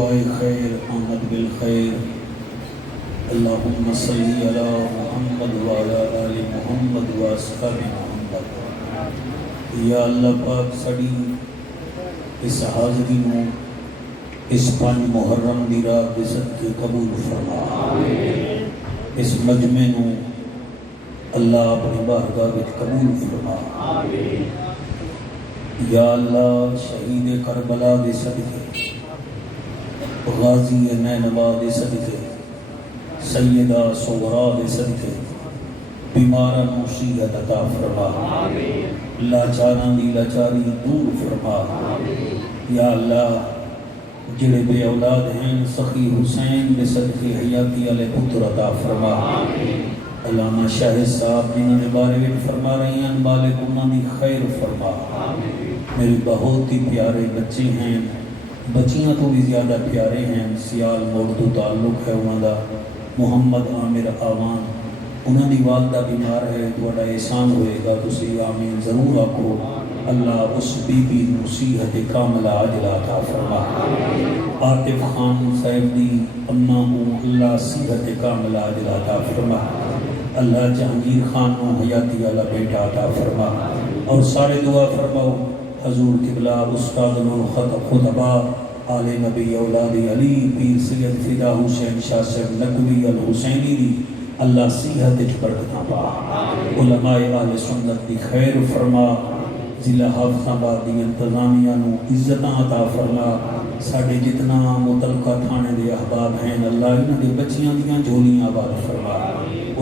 دعائے خیر آمد بالخیر اللہم صلی علی محمد وعلی آل محمد واصحاب محمد۔ یا اللہ پاک سڑی اس حاضری نو اس 5 محرم دی رات دے صدقے قبول فرما۔ اس مجمع نو اللہ اپنی بارگاہ وچ قبول فرما۔ یا اللہ شہید کربلا دے صدقے، غازی نینوا دے صدقے، سیدہ صغرا دے صدقے بیماران مصیبت عطا فرما، لاچاراں دی لاچاری دور فرما۔ یا اللہ جڑے بے اولاد ہیں سخی حسین دے صدقے حیاتی علیہ پتر عطا فرما۔ علامہ شاہد صاحب جنہوں نے بارے میں فرما رہی ہیں مالک انہوں نے خیر فرما۔ میرے بہت ہی پیارے بچے ہیں، بچیاں تو بھی زیادہ پیارے ہیں، سیال موڑ تو تعلق ہے انہوں دا، محمد عامر آوان انہوں نے والدہ بیمار ہے، تھوڑا احسان ہوئے گا تسی آمین ضرور آکو۔ اللہ اس بی بی نصیحت کاملہ عاجلہ عطا فرما۔ عاطف خان صاحب دی اماں کو اللہ صحت کاملہ عاجلہ عطا فرما۔ اللہ جہانگیر خان کو حیاتی والا بیٹا عطا فرما۔ اور سارے دعا فرماؤ حضور قبلہ استاد الخطبہ آل نبی اولاد علی پیر سید فدا حسین شاہ صاحب نقوی الحسینی دی اللہ صحت برکتاں پا، علماء اہل سنت دی خیر فرما، ضلع حافظ آباد دی انتظامیہ نو عزتاں عطا فرما۔ ساڑھے جتنا متعلقہ تھانے دے احباب ہیں اللہ انہاں دے بچیاں دیاں جھولیاں آباد فرما،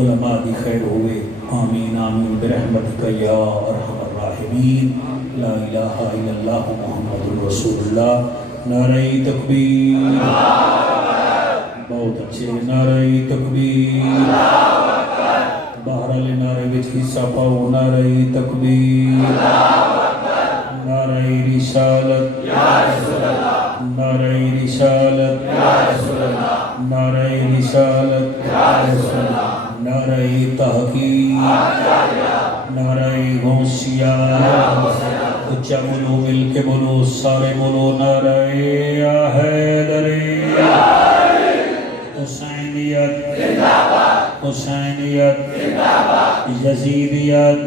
علماء دی خیر ہوئے آمین آمین برحمتک یا ارحم الراحمین۔ لا الہ الا اللہ محمد رسول اللہ۔ نعرہ تکبیر، بہت اچھے، نعرہ تکبیر، بہرحال نعرے وچ حصہ پاؤ، نعرہ تکبیر، نعرہ رسالت، نعرہ رسالت، نعرہ رسالت، نعرہ تحقیق، نعرہ غوثیہ، اچھا بولو مل کے بولو سارے بولو نعرہ حیدری، حسینیت، حسینیت، یزیدیت۔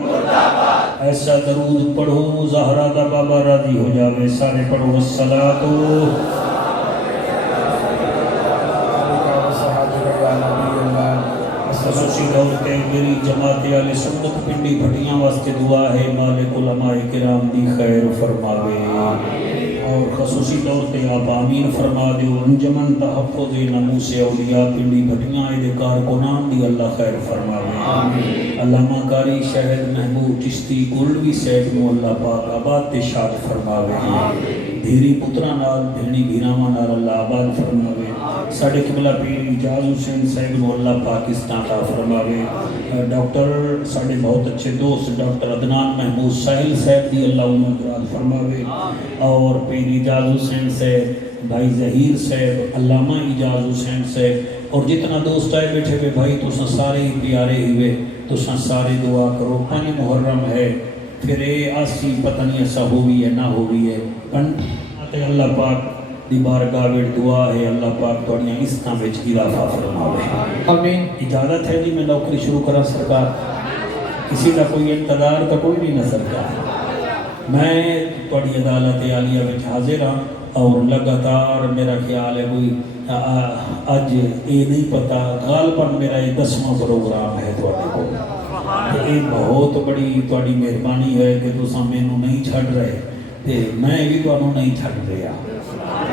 ایسا درود پڑھو زہرا دا بابا راضی ہو جاوے، سارے پڑھو الصلاۃ خصوصی طور پہ میری جماعت اہل سنت پنڈی بھٹیاں واسطے دعا ہے مالک علماء کرام دی خیر فرماوے، اور خصوصی طور پہ آپ آمین فرما دیو انجمن تحفظ ناموس اولیاء پنڈی بھٹیاں دے کارکنان دی اللہ خیر فرماوے۔ علامہ قاری شہد محبوب چشتی گولڈوی صاحب نو اللہ پاک آباد تے شاد فرماوے، دھیری پترا نال بھینی گھیراواں نال اللہ آباد فرماوے۔ ساڑھے قبلہ پیر اجاز حسین صاحب نو اللہ پاکستان عطا فرماوے۔ ڈاکٹر ساڑھے بہت اچھے دوست ڈاکٹر عدنان محمود ساحل صاحب دی اللہ عمر دراد فرماوے، اور پیر اجاز حسین صاحب، بھائی ظہیر صاحب، علامہ اجاز حسین صاحب، اور جتنا دوست آئے بیٹھے ہوئے بھائی تساں سارے ہی پیارے ہوئے، تساں سارے دعا کرو 5 محرم ہے، پھر اے آسی پتہ نہیں ایسا ہوئی ہے نہ ہوئی ہے، اللہ پاک دی بارگاہ وچ دعا ہے اللہ پاک تواڈیاں عزتاں وچ اضافہ فرماوے۔ آمین۔ اجازت ہے جی میں نوکری شروع کرا سرکار؟ کسی کا کوئی انتظار تو کوئی نہیں نہ سرکار؟ میں تواڈی عدالت عالیہ وچ حاضر ہاں، اور لگاتار میرا خیال ہے کوئی اج یہ نہیں پتا غالباً میرا یہ 10واں پروگرام ہے تواڈے کول، یہ بہت بڑی تواڈی مہربانی ہے کہ تساں مینوں نہیں چھڈ رہے تے میں بھی تانوں نہیں چھڈ رہا،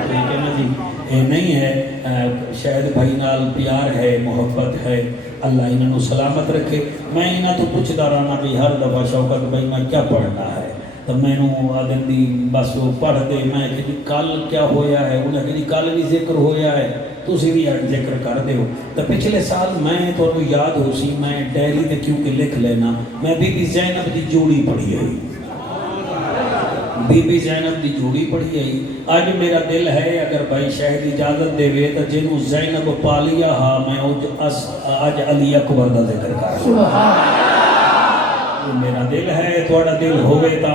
ٹھیک ہے نا جی؟ یہ نہیں ہے، شاید بھائی نال پیار ہے، محبت ہے، اللہ انہوں سلامت رکھے۔ میں انہوں تو پوچھتا رہنا بھی ہر دفعہ شوکت بھائی میں کیا پڑھنا ہے، تو میں نے آدم دی بس وہ پڑھ دے، میں کہ کل کیا ہویا ہے، انہیں کہ کل بھی ذکر ہویا ہے، تسی بھی ذکر کر دے ہو۔ تو پچھلے سال میں تو یاد ہو سی میں ڈائری تے کیونکہ لکھ لینا، میں بی بی زینب دی جوڑی پڑھی ہے، بی بی زینب دی جوڑی پڑھی ہے۔ آج میرا دل ہے اگر بھائی شاہد اجازت دے وے تو جنہوں زینب پالیا ہا میں آج علی اکبر دا ذکر کر رہا ہوں۔ میرا دل ہے تھوڑا دل ہوئے تا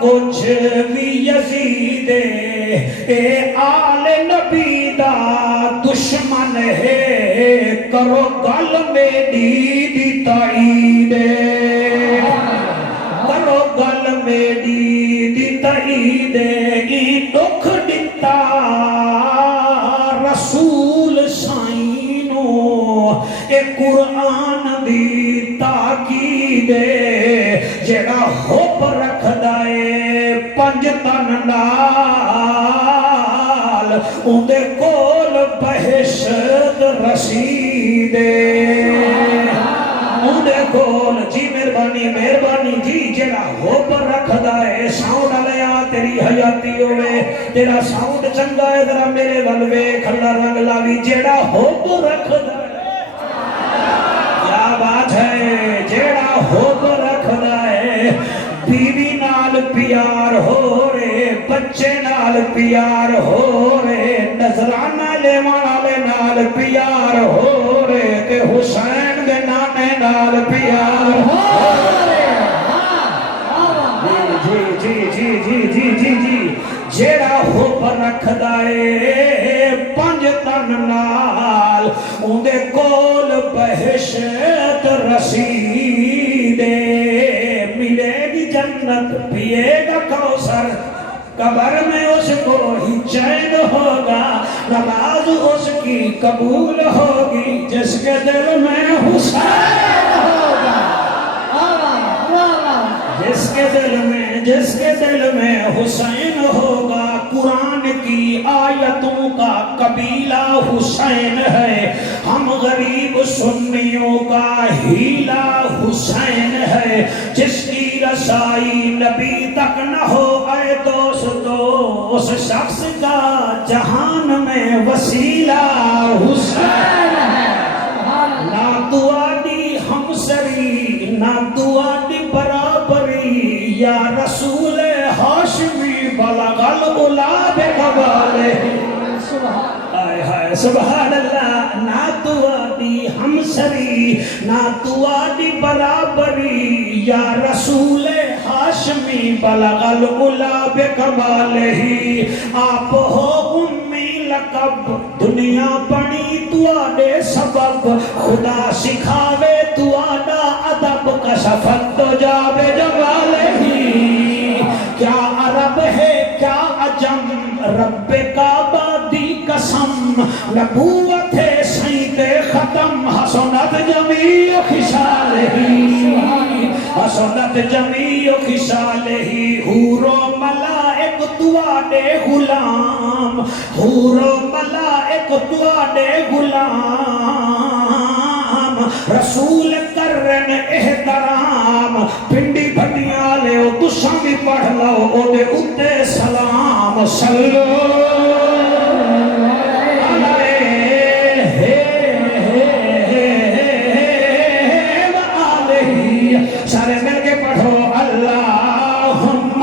کچھ بھی یزید اے آل نبی دا دشمن ہے کرو گل میری دی تائید کرو گل میری دی تائید ای دکھ دتا رسول سائنو اے قرآن دی تاکید جڑا حب رکھ دائے پنج تن نال اندے کول بہشت رسیدے اندے کول جی مہربانی جی جڑا حب رکھ دائے ساؤنڈ آلیا تیری حیاتی ہوئے تیرا ساؤنڈ چنگا ہے ذرا میرے والوے کھلا رنگ لاوی جڑا حب رکھ دائے کیا بات ہے جڑا حب رکھ دائے بیوی نال پیار ہو رے بچے نال پیار ہو رے نظرانہ لیوان آلے نال پیار ہو رے کہ حسین دے نانے نال پیار ہو رے جی جیڑا حب رکھ دائے پنج تن نال اندے کول بہشت رسیدے ملے گی جنت پیے گا کوثر قبر میں اس کو ہی چین ہوگا نماز اس کی قبول ہوگی جس کے دل میں حسین ہوگا جس کے دل میں حسین ہوگا قرآن کی آیتوں کا قبیلہ حسین ہے ہم غریب سنیوں کا ہیلا حسین ہے جس کی رسائی نبی تک نہ ہو اے دوستو اس شخص کا جہان میں وسیلہ حسین ہے نہ دعا دی ہمسری نہ دعا دی برابری یا رسول ہاشمی بلغ العلا بقبالہ سبحان اللہ نہ دعا دی ہمسری نہ دعا دی برابری یا رسول ہاشمی بلغ العلا بقبالہ آپ ہو امی لقب دنیا بڑی تواڈے سبب خدا سکھاوے تواڈا ادب کشفت تو جاوے جوالہ کیا عرب ہے کیا عجم رب کعبہ دی قسم نبوت ہے سید ختم حسنت جمیع خصالہ حسنت جمیع خصالہ حور و ملائک تواڈے غلام حور و ملائک تواڈے غلام رسول کرن احترام پنڈی بھٹیاں لے او تساں بھی پڑھ لو او دے اتے سلام صلو سارے مل کے پڑھو اللہم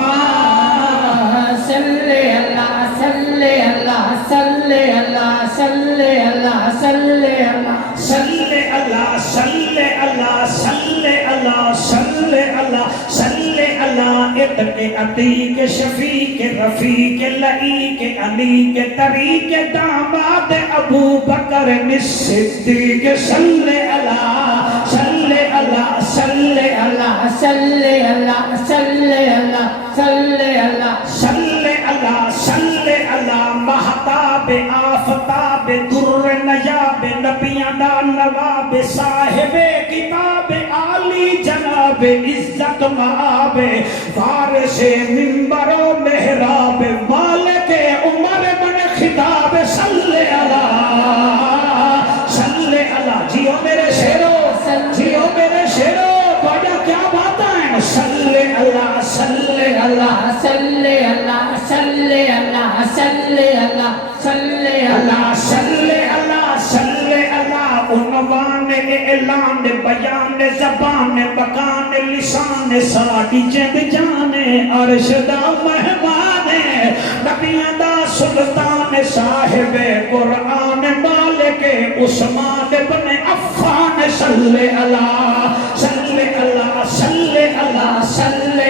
صلی اللہ صلی اللہ صلی اللہ صلی اللہ صلی اللہ صلی اللہ صلی اللہ صلی اللہ صلی اللہ صلی اللہ اتنے عتیق شفیق رفیق لعیق علیق طریق داماد ابو بکر صدیق صلی اللہ صلی اللہ صلی اللہ صلی اللہ صلی اللہ صلی اللہ صلی اللہ صلی اللہ مہتاب آفتاب در نیاب نبیان نواب صاحب کتاب عالی جناب عزت مآب وارث منبر و محراب مالک عمر بن خطاب صلی اللہ جیو میرے شیرو جیو میرے شیرو باجا کیا بات ہے صلی اللہ صلی اللہ صلی اللہ صلی اللہ صلی اللہ صلی اللہ صلی اللہ صلی اللہ عنوان اعلان بیان زبان مکان لسان ساڈی جند جان عرش دا مہمان نبیاں دا سلطان صاحب قرآن مالک عثمان بن عفان صلی اللہ صلی اللہ صلی اللہ صلی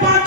5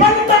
15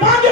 5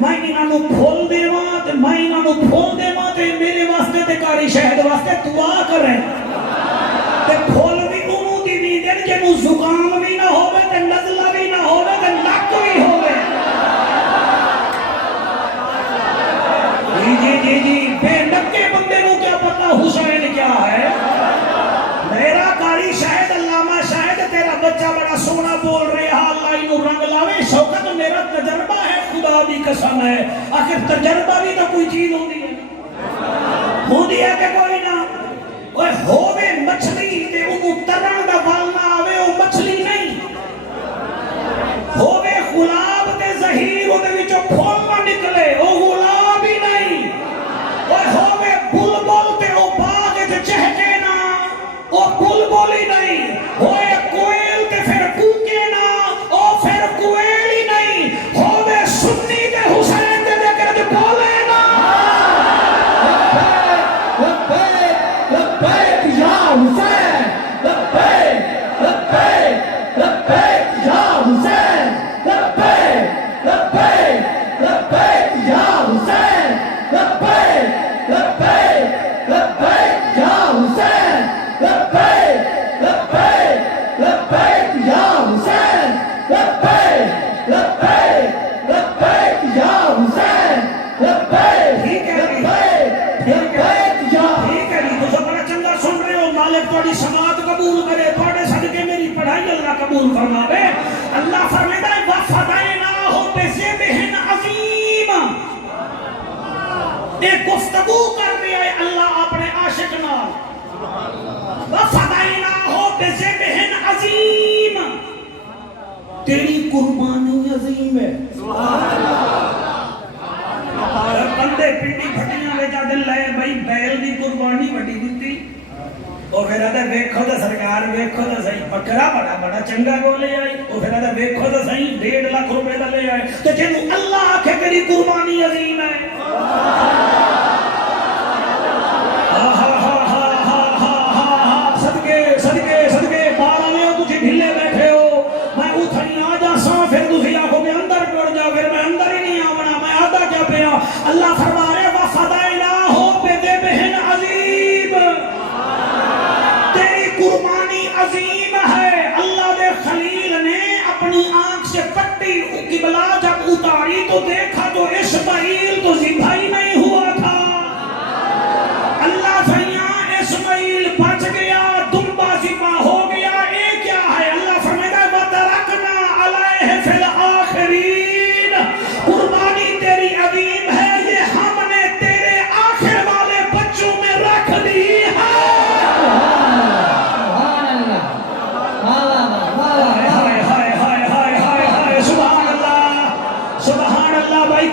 میں انہوں پھول دیواں تے میں انہوں پھول دیواں تے میرے واسطے تے کاری شہد واسطے دعا کریں تے پھول بھی انہوں دی دی دن جنہوں زکام بھی نہ ہوئے تے نزلہ بھی نہ ہوئے تے نک بھی ہوئے جی بے نکے بندے نو کیا پتہ حسین کیا ہے میرا کاری شاید علامہ شاید تیرا بچہ بڑا سونا بول رہا اللہ انہوں رنگ لاوے شوکت میرا تجربہ ہے خدا بھی قسم ہے آخر تجربہ بھی تو کوئی چیز ہوندی ہے کہ کوئی نہ اوہ ہووے مچھلی تے انہوں ترن دا والنا آوے وہ مچھلی نہیں ہووے غلاب تے زہیر وہ دے وچوں پھول نہ نکلے وہ غلاب ہی نہیں اوہ ہووے بلبل تے وہ باغ تے چہکے نا وہ بلبل ہی نہیں ہوئے کوئل تے پھر کوکے نا وہ پھر کوئل ہی نہیں ہووے سنی تے حسین تے دیکھے تے بولے نا لبیک لبیک یا حسین لبیک لبیک لبیک یا حسین لبیک لبیک لبیک یا حسین لبیک لبیک لبیک یا حسین لبیک لبیک لبیک یا حسین لبیک لبیک لبیک یا حسین لبیک ٹھیک ہے لبیک یا ٹھیک ہے تو سب بڑا چنگا سن رہے ہو مالک تھوڑی سماعت قبول کرے تھوڑے صدقے میری پڑھائی اللہ قبول فرماوے اللہ فرماتا ہے وَفَدَيْنَاهُ بِذِبْحٍ عَظِيمٍ ایک گفتگو کر رہا ہے اللہ اپنے عاشق نال وَفَدَيْنَاهُ بِذِبْحٍ عَظِيمٍ تیری قربانی عظیم ہے بندے پنڈی پھٹیاں لے جا دل لائے بھائی بیل دی قربانی بڑی دیتی اور پھر آدھا ویکھو دا سرکار ویکھو دا صحیح بکرا بڑا چنگا کو لے آئی اور پھر آدھا ویکھو دا صحیح 1.5 لاکھ روپے دا لے آئے تو جنہوں اللہ آکھے تیری قربانی عظیم ہے صدقے بارہ میں ہو تجھے ڈھلے بیٹھے ہو میں اتھنی آ جا ساں پھر تجھے آنکھوں میں اندر ٹوڑ جا پھر میں اندر ہی نہیں آونا میں آدھا کیا پیا اللہ فرما رہے وَفَدَيْنَاهُ بِذِبْحٍ عَظِيمٍ تیری قربانی عظیم ہے اللہ دے خلیل نے اپنی آنکھ سے پٹی قبلہ جب اتاری تو دیکھا تو اسماعیل تو ذبح ہی نہیں ہوا تھا اللہ فیاں اسماعیل بچ گیا دمبا ذبح ہو گیا یہ کیا ہے اللہ فرماتا ہے وَتَرَكْنَا عَلَيْهِ فِي الْآخِرِينَ قربانی تیری عظیم ہے یہ ہم نے تیرے آخر والے بچوں میں رکھ دی ہے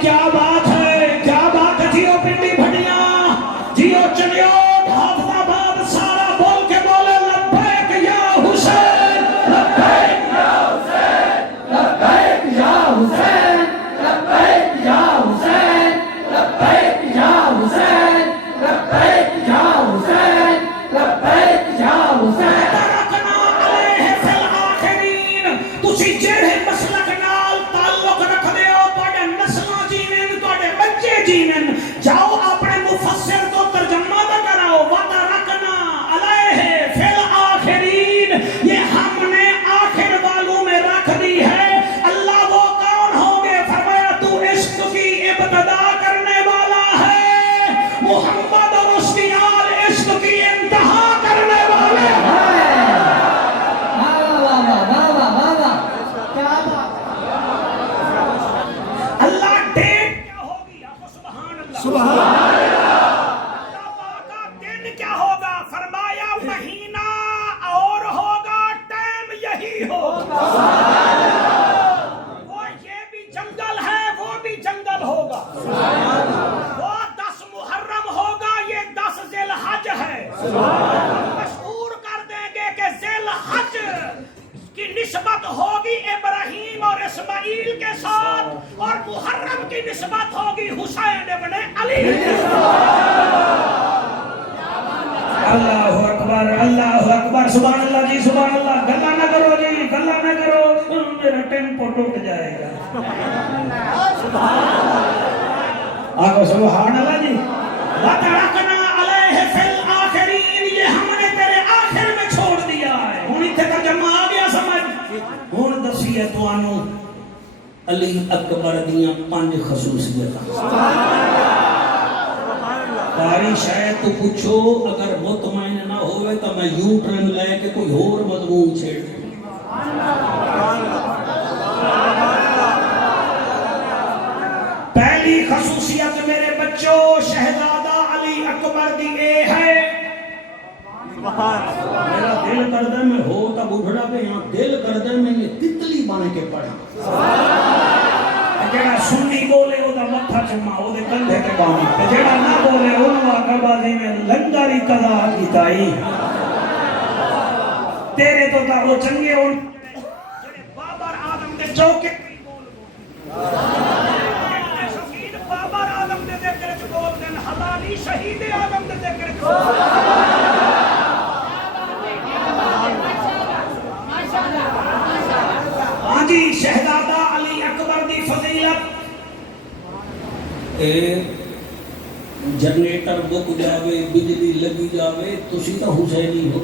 کیا بات ہے جیو پنڈی بھٹیاں جیو چلیو حافظ آباد سارا بول کے بولے لبیک یا حسین لبیک یا حسین لبیک یا حسین لبیک یا حسین لبیک یا حسین لبیک یا حسین لبیک یا حسین ترکنا علیہ فی الآخرین تسی جیڑے مسلک نال تعلق رکھ دے ہو توڑے نسلوں جیویں توڑے بچے جیویں جاؤ اپنے مفسر کو ترجمہ دا کراؤ وَتَرَكْنَا عَلَيْهِ فِي الْآخِرِينَ یہ ہم نے آخر والوں میں رکھ دی ہے اللہ وہ کون ہوں گے فرمایا تو عشق کی ابتدا کرنے والا ہے محمد اور اس کی آل عشق کی انتہا کرنے والے اللہ ڈیٹ کیا ہوگی سبحان اللہ اللہ کا دن کیا ہوگا فرمایا مہینہ اور ہوگا ٹائم یہی ہوگا وہ یہ بھی جنگل ہے وہ بھی جنگل ہوگا وہ 10 محرم ہوگا یہ 10 ذی الحج ہے مشہور کر دیں گے کہ ذی الحج کی نسبت ہوگی ابراہیم اور اسماعیل کے ساتھ اور محرم کی نسبت ہوگی حسین ابن علی کے ساتھ اللہ اکبر سبحان اللہ جی سبحان اللہ گلا نہ کرو جی گلا نہ کرو میرا ٹیمپو ٹوٹ جائے گا آگے سبحان اللہ جی وَتَرَكْنَا عَلَيْهِ فِي الْآخِرِينَ یہ ہم نے تیرے آخر میں چھوڑ دیا ہے ہونی تے ترجمہ آ گیا سمجھ ہون دسی ہے تو آنو علی اکبر دیاں 5 خصوصیت قاری شاید تو پوچھو اگر مطمئن نہ ہوئے تو میں یوں ٹرن لے کے کوئی اور مضمون چھیڑ پہلی خصوصیت میرے بچوں شہزادہ علی اکبر دی اے ہے میرا دل کردہ میں ہو تا بڑھڑا پہ یہاں دل کردہ میں یہ تتلی بان کے پڑھا جڑا سنی بولے وہ دا متھا چما وہ دے کندھے تے بانی جڑا نہ بولے انہوں آقا بازی میں لنگاری قضا کی تائی تیرے تو تا وہ چنگے ان جڑے بابر آدم دے چوکے بابر آدم دے دیکھر چکول دن حلالی شہید آدم دے دیکھر چکول ہاں جی شہزادہ علی اکبر دی فضیلت جنریٹر بک جاوے بجلی لگی جاوے تسی تا حسینی ہو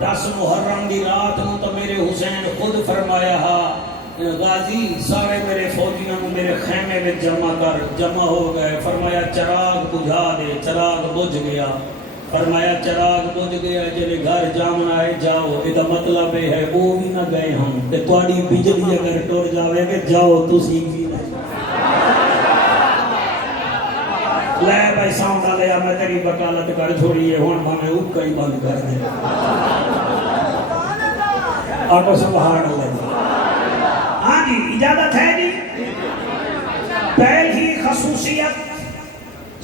10 محرم دی رات نو تو میرے حسین خود فرمایا ہا غازی سارے میرے فوجیاں میرے خیمے میں جمع ہو گئے فرمایا چراغ بجھا دے چراغ بجھ گیا فرمایا چراغ بجھ گیا جنہیں گھر جامنا ہے جاؤ یہ مطلب ہے وہ بھی نہ گئے ہم کہ تواڈی بجلی اگر ٹر جاوے کہ جاؤ تسی بھی نہ لے بھائی سامنا لیا میں تیری وکالت کر چھوڑی ہے ہون میں اوکا ہی بند کر دے آٹو سبحان اللہ ہاں جی اجازت ہے جی پہلی خصوصیت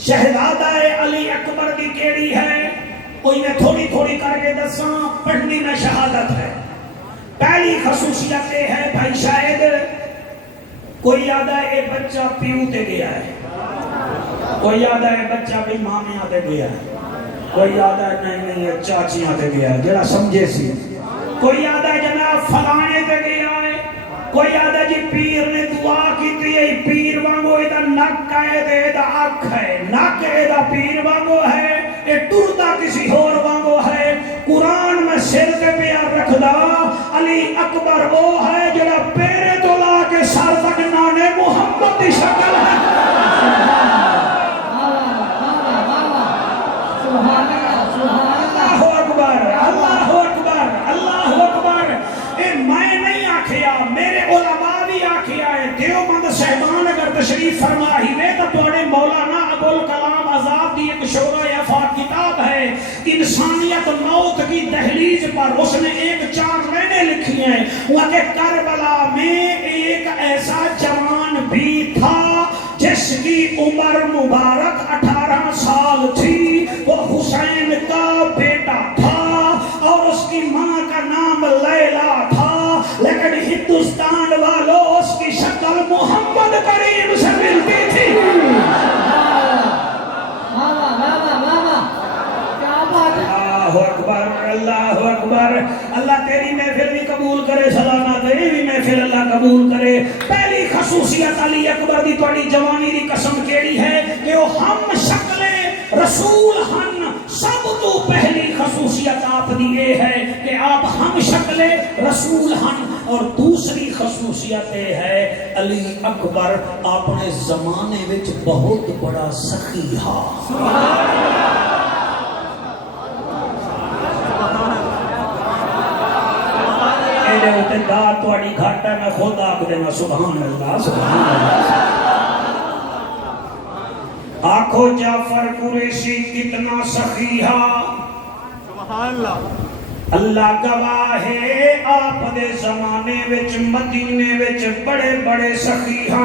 شہزادہ علی اکبر دی کیڑی ہے کوئی نے تھوڑی تھوڑی کر کے دساں پڑھنی میں شہادت ہے پہلی خصوصیت یہ ہے بھائی شاید کوئی یاد ہے یہ بچہ پیو تے گیا ہے کوئی یاد ہے بچہ بھی مامیاں تے گیا ہے کوئی یاد ہے نہیں یہ چاچیاں تے گیا ہے جڑا سمجھے سی کوئی یاد ہے جناب فلانے تے گیا ہے کوئی یاد ہے جی پیر نے دعا کی تھی پیر وانگو ایدہ نک ہے ایدہ اکھ ہے نک ایدہ پیر وانگو ہے اے ٹرتا کسی اور وانگو ہے قرآن میں سر کے پیار رکھ دا علی اکبر وہ ہے جڑا پیرے تو لا کے سر تک نانے محمد دی شکل ہے اللہ اکبر اللہ اکبر اللہ اکبر اے میں نہیں آکھیا میرے علماء بھی آکھیا ہے دیوبند صاحبان اگر تشریف فرما ہی وے تو تواڈے مولانا ابوالکلام آزاد دی ایک شورہ افاق کتاب ہے انسانیت موت کی دہلیز پر اس نے 1-4 لائنیں لکھی ہیں وہ کہ کربلا میں ایک ایسا جوان بھی تھا جس کی عمر مبارک 18 سال تھی وہ حسین کا بیٹا تھا اور اس کی ماں کا نام لیلا تھا لیکن ہندوستان والوں اس کی شکل محمد کریم سے ملتی تھی اللہ اکبر اللہ اکبر اللہ تیری محفل بھی قبول کرے سلامہ تیری بھی محفل اللہ قبول کرے پہلی خصوصیت علی اکبر دی توڑی جوانی دی قسم کیڑی ہے کہ وہ ہم شکل رسول ہن سب تو پہلی خصوصیت آپ دی یہ ہے کہ آپ ہم شکل رسول ہن اور دوسری خصوصیت ہے علی اکبر اپنے زمانے وچ بہت بڑا سخی ہا میرے ہوتے دار توڑی گھاٹا میں خود آگ دینا سبحان اللہ سبحان اللہ آنکھو جعفر قریشی کتنا سخیہ سبحان اللہ اللہ گواہ ہے آپ دے زمانے وچ مدینے وچ بڑے بڑے سخیہ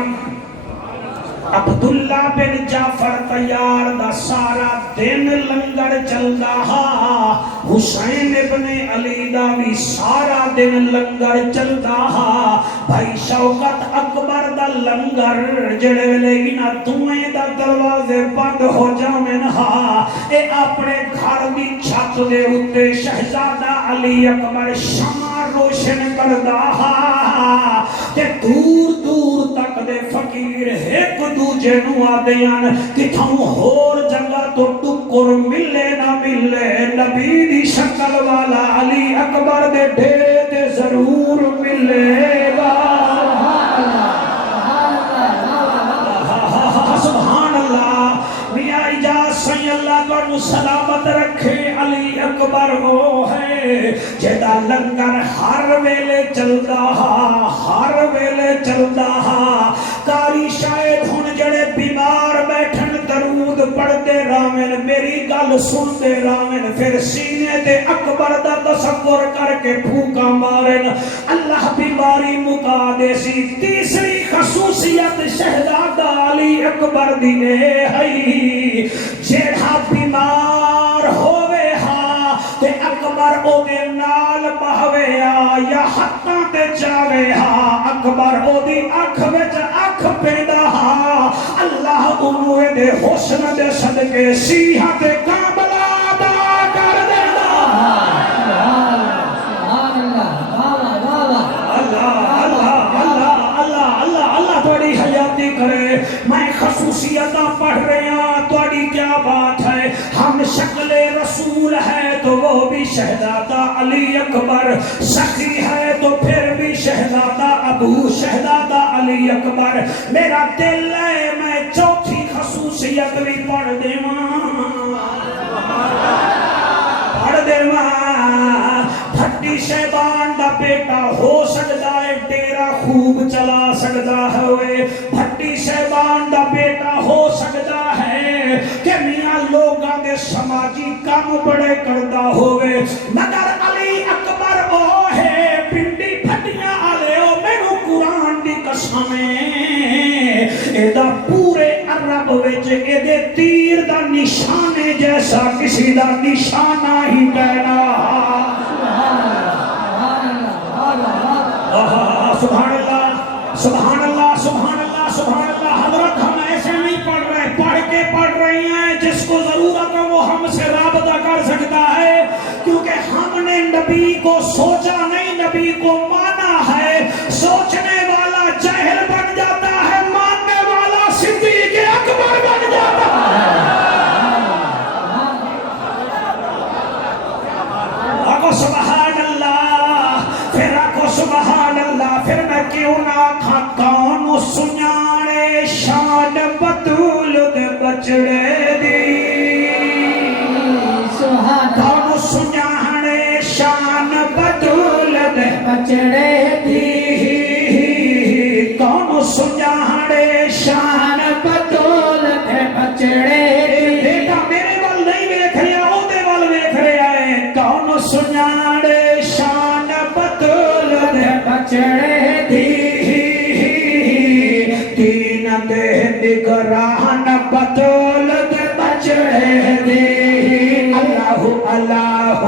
عبداللہ بن جعفر تیار دا سارا دن لنگر چلدا ہا حسین ابن علی دا بھی سارا دن لنگر چلدا ہا بھائی شوکت اکبر دا لنگر جڑے ویلے انہاں دوئیں دا دروازے بند ہو جاویں ہا اے اپنے گھر دی چھت دے اوتے شہزادہ علی اکبر شمع روشن کردا تے دور دور تک دے فقیر ایک دوجے نو آدیاں کتھوں ہور جگہ تو ٹکر ملے نہ ملے نبی دی شکل والا علی اکبر دے ڈیرے تے ضرور ملے گا سبحان اللہ میاں اجاز سی اللہ کو سلامت رکھے علی اکبر وہ ہے جدا لنگر ہر ویلے چلدا کاری شاید ہن جڑے بیمار بیٹھن درود پڑھتے راوین میری گل سنتے راوین پھر سینے تے اکبر دا تصور کر کے پھوکا مارن اللہ بیماری مکا دے سی تیسری خصوصیت شہزادہ علی اکبر دی اے ہے جیڑا بیمار ہووے ہاں تے اکبر او دے نال بہوے یا حقاں تے جاوے ہاں اکبر او دی اکھ وچ اکھ پیدا ہاں اللہ انہوں دے حسن دے صدقے سیحہ تے کاملہ ادا کر دینا اللہ توڑی حیاتی کرے میں خصوصیتاں پڑھ رہے ہیں توڑی کیا بات ہے ہم شکل رسول ہے تو وہ بھی شہزادہ علی اکبر سخی ہے تو پھر بھی شہزادہ ابو شہزادہ علی اکبر میرا دل ہے میں چوتھی خصوصیت بھی پڑھ دے بھٹی شیبان دا بیٹا ہو سکتا ہے ڈیرا خوب چلا سکتا ہے بھٹی شیبان دا بیٹا ہو سکتا ہے کہ میاں لوگاں دے سماجی کام بڑے کردہ ہوئے مگر علی اکبر او ہے پنڈی پھٹیاں آلے او میرو قرآن دی قسمیں ایدہ پورے عرب وچ ایدے تیر دا نشانے جیسا کسی دا نشانہ ہی کہنا سبحان اللہ سبحان اللہ سبحان اللہ سبحان اللہ حضرت ہم ایسے نہیں پڑھ رہے پڑھ رہی ہیں جس کو ضرورت ہے وہ ہم سے رابطہ کر سکتا ہے کیونکہ ہم نے نبی کو سوچا نہیں نبی کو مانا ہے سوچنے والا جاہل بن جاتا ہے ماننے والا صدیق اکبر بن جاتا ہے آقا سبحان اللہ پھر آقا سبحان اللہ پھر میں کیوں نہ تھا کون سنیانے شان بطول دے بچڑے دی کون سنیانے شان بطول دے بچڑے دی کون سنیانے شان بطول دے بچڑے دی بیٹا میرے وال نہیں ویکھ رہا او دے وال ویکھ رہا ہے کون سنیانے شان بطول دے بچڑے دی تین دے نگران بطول دے بچڑے دی اللہ اللہ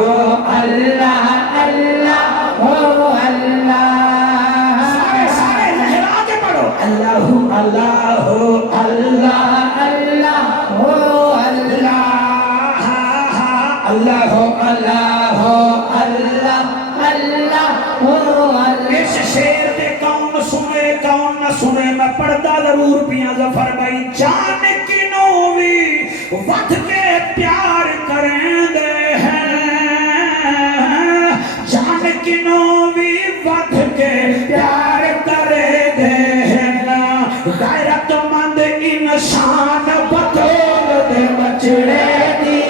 اللہ اللہ اللہ سارے لہرا کے پڑھو اللہ اللہ اللہ اللہ اللہ اللہ اللہ اس شیر دے کون سنے کون نہ سنے میں پڑھتا ضرور پیاں ظفر بھائی جان کنوں بھی وقت کے پیار کریں دے ہیں جان کنوں بھی وقت کے پیار کرے دے ہیں غیرت مند انسان بطول دے بچڑے دی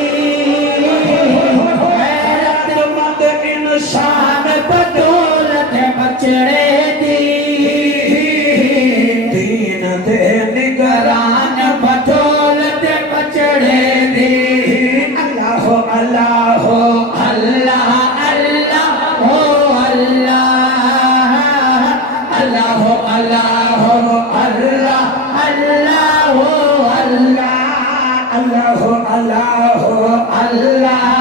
غیرت مند انسان بطول دے بچڑے دی دین دے نگران بطول دے بچڑے دی اللہ اللہ اللہ اللہ اللہ اللہ اللہ اللہ اللہ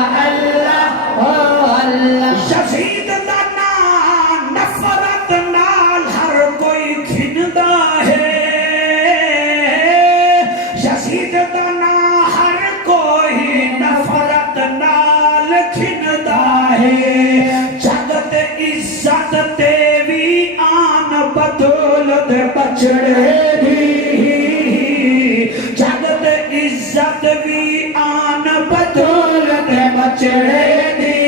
اللہ یزید دا نام نفرت نال ہر کوئی کھندا ہے بچڑے دی جگت عزت بھی آن بطول دے بچڑے دی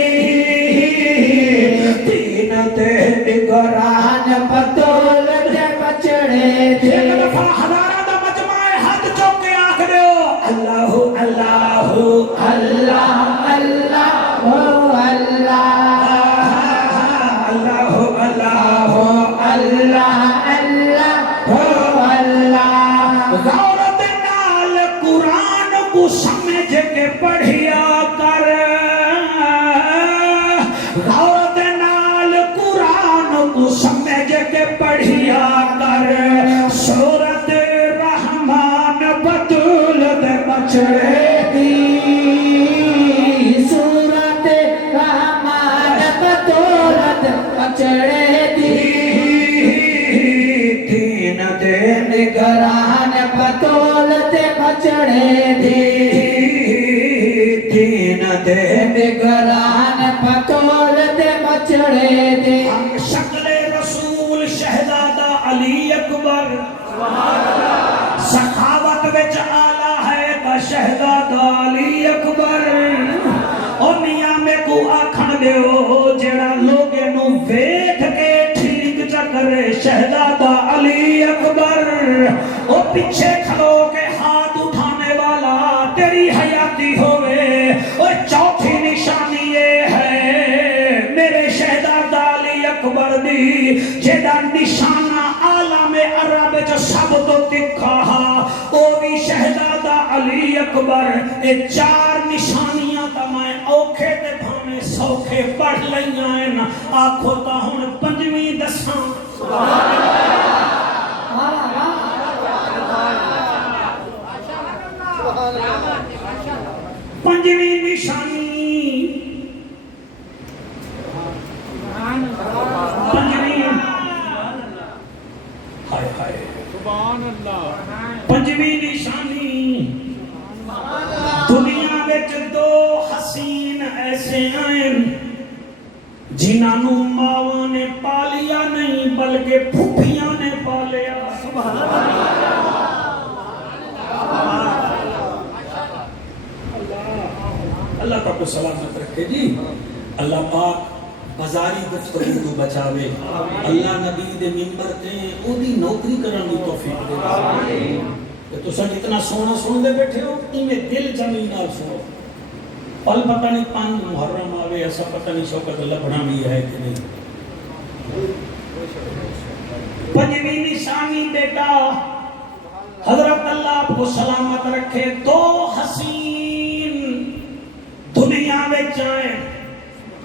دین تے نگران بطول دے بچڑے دی ایک دفعہ ہزارہ دا مجمع ہاتھ چوک کے آنکھ دیو اللہ اللہ اللہ اللہ غورت نال قرآن کو سمجھ کے پڑھیا کر غورت نال قرآن کو سمجھ کے پڑھیا کر سورت رحمان بطول دے بچڑے دی سورت رحمان بطول دے بچڑے دی دین دے نگران بطول دے بچڑے دی دین دے نگران بطول دے بچڑے دی ہم شکل رسول شہزادہ علی اکبر سخاوت وچ آلہ ہے با شہزادہ علی اکبر او میاں میں کو آکھن دیو جڑا لوگے نو ویکھ کے ٹھیک چکرے شہزادہ علی اکبر او پیچھے کھلو کے ہاتھ اٹھانے والا تیری حیاتی ہوئے او چوتھی نشانی یہ ہے میرے شہزادہ علی اکبر دی جیدہ نشانہ عالم عرب جو سب تو تکھا او بھی شہزادہ علی اکبر اے چار نشانیاں تا میں اوکھے تے بھانے سوکھے پڑھ لئیاں ہیں آنکھوں تا ہون پنجویں دساں پنجویں نشانی پنجویں ہائے ہائے پنجویں نشانی دنیا وچ دو حسین ایسے آئیں جنہاں نو ماواں نے پالیا نہیں بلکہ پھپھیاں نے پالیا اللہ کا کو سلامت رکھے جی اللہ پاک بازاری گفتگو تو بچاوے اللہ نبی دے منبر تے او دی نوکری کرن دی توفیق دے کہ تو سن اتنا سونا سن دے بیٹھے ہو میں دل جمی نال سنو پل پتہ نہیں 5 محرم آوے ایسا پتہ نہیں شوکت لبھنا بھی ہے کہ نہیں پنجویں نشانی بیٹا حضرت اللہ آپ کو سلامت رکھے دو حسین دنیا میں جائیں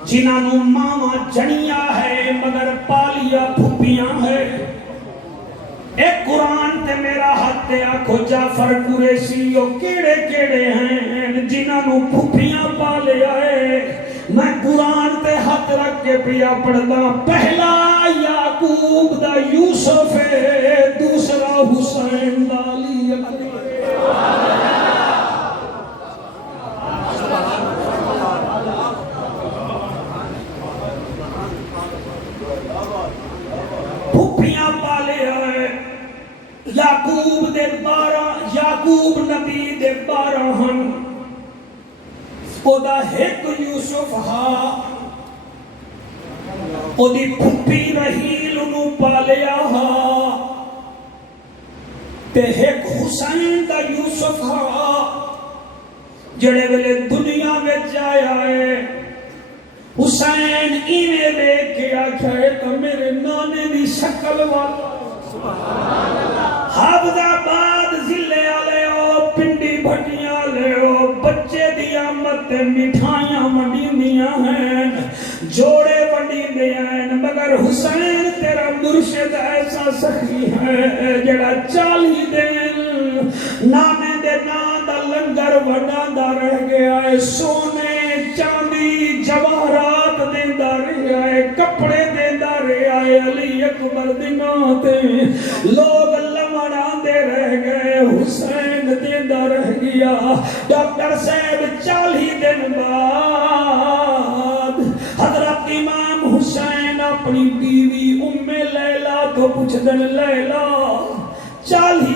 جنہاں نو ماما جنیا ہے مگر پالیا پھپیاں ہے ایک قرآن تے میرا ہاتھ تے آکھو جعفر قریشیو کیڑے کیڑے ہیں جنہاں نو پھپیاں پالیا ہے میں قرآن تے ہاتھ رکھ کے پیا پڑھدا پہلا یعقوب دا یوسف ہے دوسرا حسین دا علی اکبر پھپیاں پالے ہیں یعقوب دے 12 یعقوب نبی دے 12 ہن او دا ایک یوسف ہا او دی پھپی رحیل انہوں پالیا ہا تے ایک حسین دا یوسف ہا جڑے ویلے دنیا میں جایا ہے حسین ایویں دیکھ کے آکھے تو میرے نانے دی شکل والا حافظ آباد ضلع والے او پنڈی بھٹیاں والے او بچے دی آمد تے مٹھائیاں منڈیاں ہیں جوڑے منڈیاں ہیں مگر حسین تیرا مرشد ایسا سخی ہے جڑا 40 دن نانے دے نام دا لنگر وڈاندا رہ گیا ہے سونے چاندی جواہرات دیندا رہیا ہے کپڑے دیندا رہیا ہے علی اکبر دی ناں تے لوگ لمڑاندے رہ گئے حسین دیندا رہ گیا ڈاکٹر صاحب 40 دن بعد حضرت امام حسین اپنی بیوی ام لیلا تو پوچھ دن لیلا 40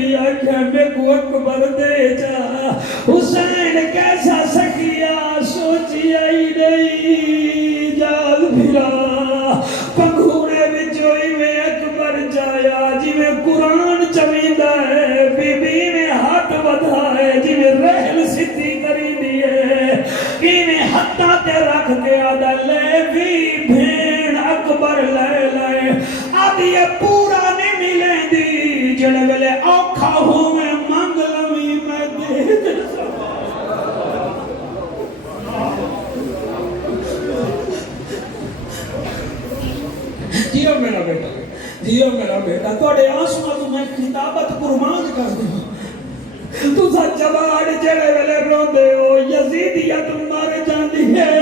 بی آنکھیں میں کو اکبر دے جا حسین کیسا سکیا سوچی آئی نہیں جال پھرا پنگھوڑے بچوئی میں اکبر جایا جی میں قرآن چمیدہ ہے بی بی میں ہاتھ بدھا ہے جی میں رحل ستی کری دیئے کی میں ہتھا تے رکھ کے آدھا لے بھی بھین اکبر لے لے آدھی یہ پورا نہیں ملیں دی جڑے ویلے اوکھا ہوں میں منگلمی میں دے دے جیو میرا بیٹا جیو میرا بیٹا توڑے آسمہ تو میں خطابت قربان کر دوں تو سا جباڑ جڑے ویلے رو دے ہو یزیدیت مار جاندی ہے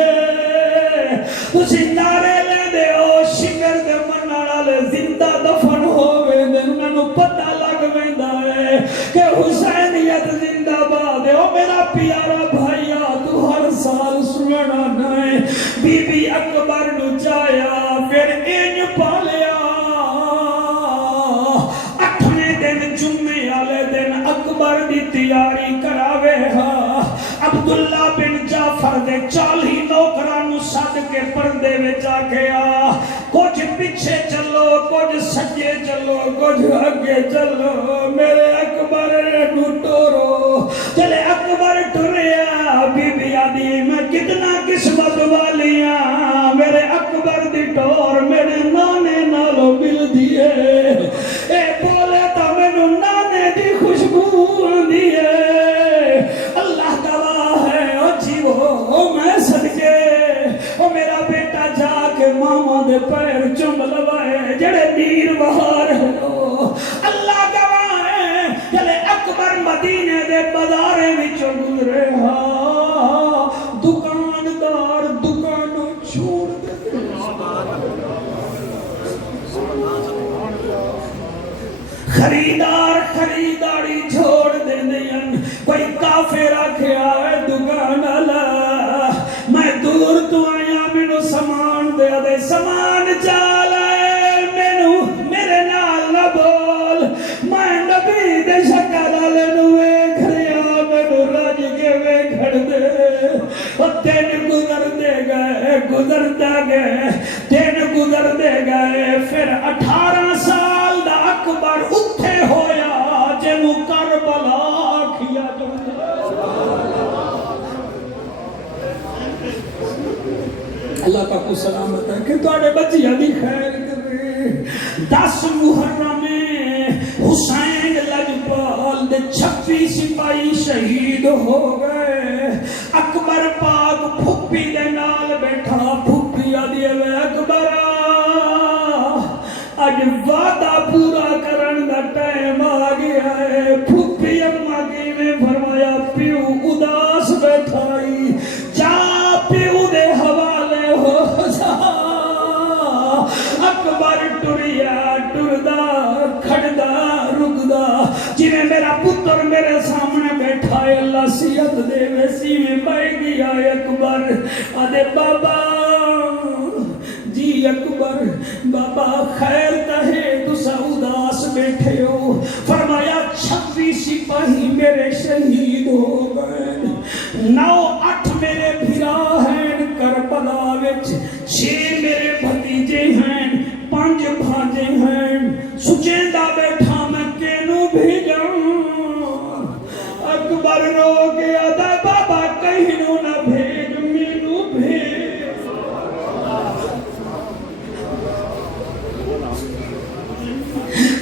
تو سنارے لے دے ہو شکر دے منارالے زندہ دفن ہوئے دے انہوں نے پتہ لگ ویندہ ہے کہ حسینیت زندہ باد ہے او میرا پیارا بھائیا تو ہر سال سننا نائے بی بی اکبر نو چایا پھر این پالیا اٹھنے دن جمعے آلے دن اکبر دی تیاری کراوے ہاں عبداللہ بن جعفر دے 40 نوکرانو صد کے پردے میں جا گیا کچھ پیچھے چلو کچھ سجے چلو کچھ آگے چلو میرے اکبر نو ٹورو چلے اکبر ٹوریا بی بی آدھی میں کتنا قسمت والیاں میرے اکبر دی ٹور میرے نانے نالو مل دیئے اے بولے تا میں نو نانے دی خوشبو دیئے اللہ گواہ ہے او جیو میں صدقے او میرا بیٹا جا کے ماما دے پیر چم لوائے جڑے نیر بہار ہو اللہ گواہ ہے چلے اکبر مدینے دے بازارے وچوں گزرے ہاں دکاندار دکانوں چھوڑ دے خریدار خریداری چھوڑ دے دیں کوئی کافر آکھیا ہے دکان اللہ میں دور تو آیا مینو سامان دے دے سامان چالے مینو میرے نال نہ بول میں نبی دے شکل لینو ایک ریا مینو راج کے ویکھڑ دے دن گزر دے گئے پھر 18 سال دا اکبر اتھے ہویا جنو کربلا کیا اللہ کا کو سلامت ہے کہ توڑے بچیاں دی خیر کرے 10 محرم حسین لجپال دے 26 سپاہی شہید ہو گئے اکبر پاک پھپی دے نال بیٹھا پھپی آدھی ہے اکبر اج وعدہ پورا کرن دا ٹائم آ گیا ہے پھپی اماں کی نے فرمایا پیو اداس بیٹھائی جا پیو دے حوالے ہو جا اکبر ٹریا ٹردا کھڑدا رکدا جی میں میرا پتر میرے سامنے بیٹھا ہے اللہ سیت دے ویسی میں بائے گیا اکبر آدھے بابا جی اکبر بابا خیر کہے تو اداس بیٹھے ہو فرمایا 26 سپاہی میرے شہید ہو گئے 9-8 میرے بھرا ہیں کربلا وچ 6 میرے بھتیجے ہیں 5 بھانجے ہیں سچیندہ بیٹھا میں کینوں بھی جاؤں اکبر رو گیا دا بابا کہیں نہ بھیج مینوں بھیج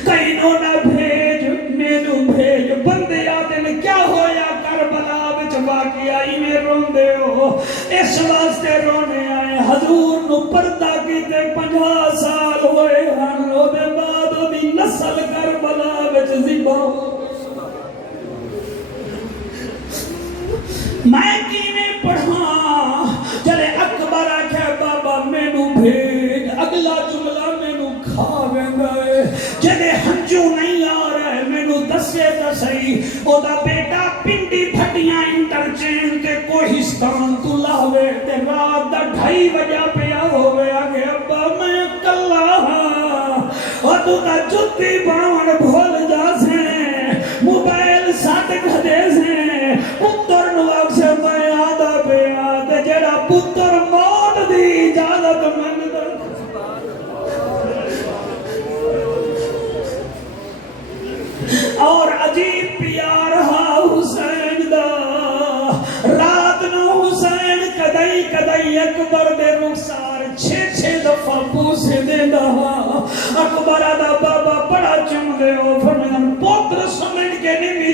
کہیں نہ بھیج مینوں بھیج بندے آدن کیا ہویا کربلا وچ واقعی میں روندے ہو اس واسطے رونے آئے حضور نو پردہ کیتے 50 سال ہوئے ہن او دے بعد او دی نسل کربلا وچ ذبح ہو میں کیویں پڑھاں چلے اکبر آکھے بابا مینوں بھیج اگلا جملہ مینوں کھا ویندا ہے جدے ہنجو نہیں آ رہے مینوں دسے تے صحیح او دا بیٹا پنڈی پھٹیاں انٹرچینج تے کوہستان تو لاوے تے رات دا 2:30 بجے پیا ہوے آگے ابا میں کلا ہاں او تو دا جُتی باون بھول جا سے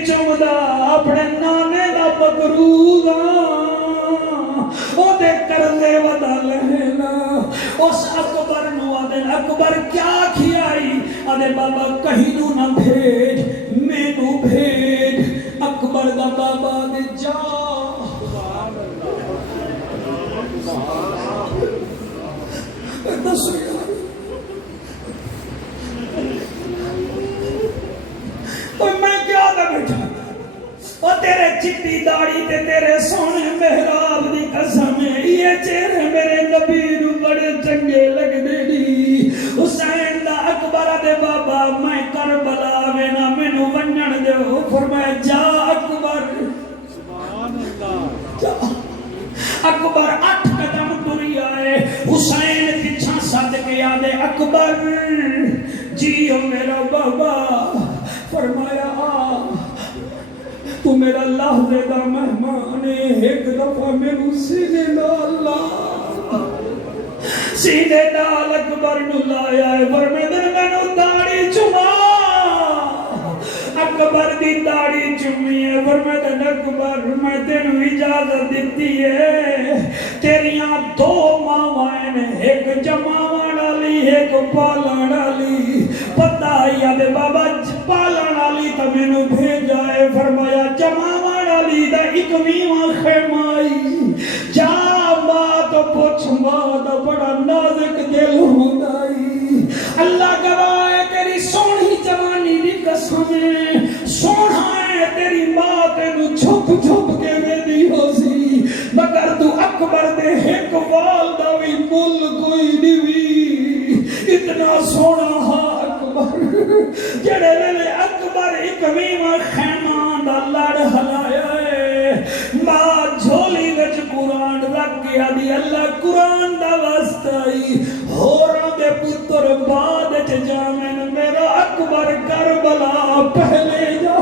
چومدا اپنے نانے دا بکرودا او دے کرنے ودا لینا اس اکبر نو آدھے اکبر کیا کھیائی آدھے بابا کہیں نو نہ بھیج میں نو بھیج اکبر دا بابا دے جا اور میں کیا تھا بیٹھا اور تیرے چٹی داڑھی تے تیرے سونے محراب دی قسم ہے یہ چہرے میرے نبی نو بڑے چنگے لگ دے دی حسین دا اکبر دے بابا میں کربلا میں نہ مینوں ونجن دیو فرمایا جا اکبر جا اکبر 8 قدم ٹری آئے حسین پیچھا سد کے آدھے اکبر جیو میرا بابا فرمایا تو میرا لحظے دا مہمان ایک دفعہ میرے سینے ڈالا سینے ڈال اکبر نو لایا ہے فرمایا مینوں داڑھی چما اکبر دی داڑھی چمی ہے فرمایا اکبر میں تینوں اجازت دیتی ہے تیریاں 2 ماواں نے ایک جماوان والی ایک پالن والی پتہ ہے بابا پالن والی تو مینوں بھیجا ہے فرمایا جماوان والی دا 21واں خیمہ آئی جا ماں تو پوچھ ماں دا بڑا نازک دل ہوندا ہے اللہ گواہ ہے تیری سونی جوانی دی قسم ہے سونا ہے تیری ماں تینوں چھپ چھپ کے ویندی ہو سی مگر تو اکبر دے ایک وال دا وی مل کوئی نہیں اتنا سونا ہا اکبر جڑے ویلے اکبر 21واں خیمہ دا لڑ ہلایا ہے ماں جھولی وچ قرآن رکھ کے آدھی اللہ قرآن دا واسطائی ہوراں دے پتر بعد وچ جامن میرا اکبر کربلا پہلے جا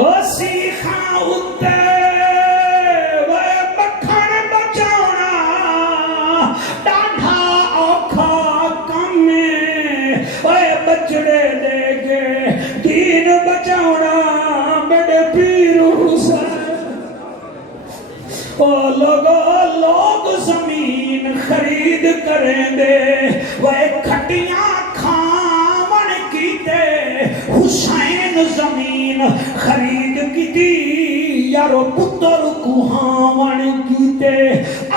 او سیخاں اُتے وے مکھن بچاونا ڈاڈھا اوکھا کم وے بچڑے دے کے دین بچاونا میرے پیر حسین او لوگ زمین خرید کریں دے وے کھٹیاں کھاون کیتے حسین زمین خرید کیتی یارو پتر کوہاون کیتے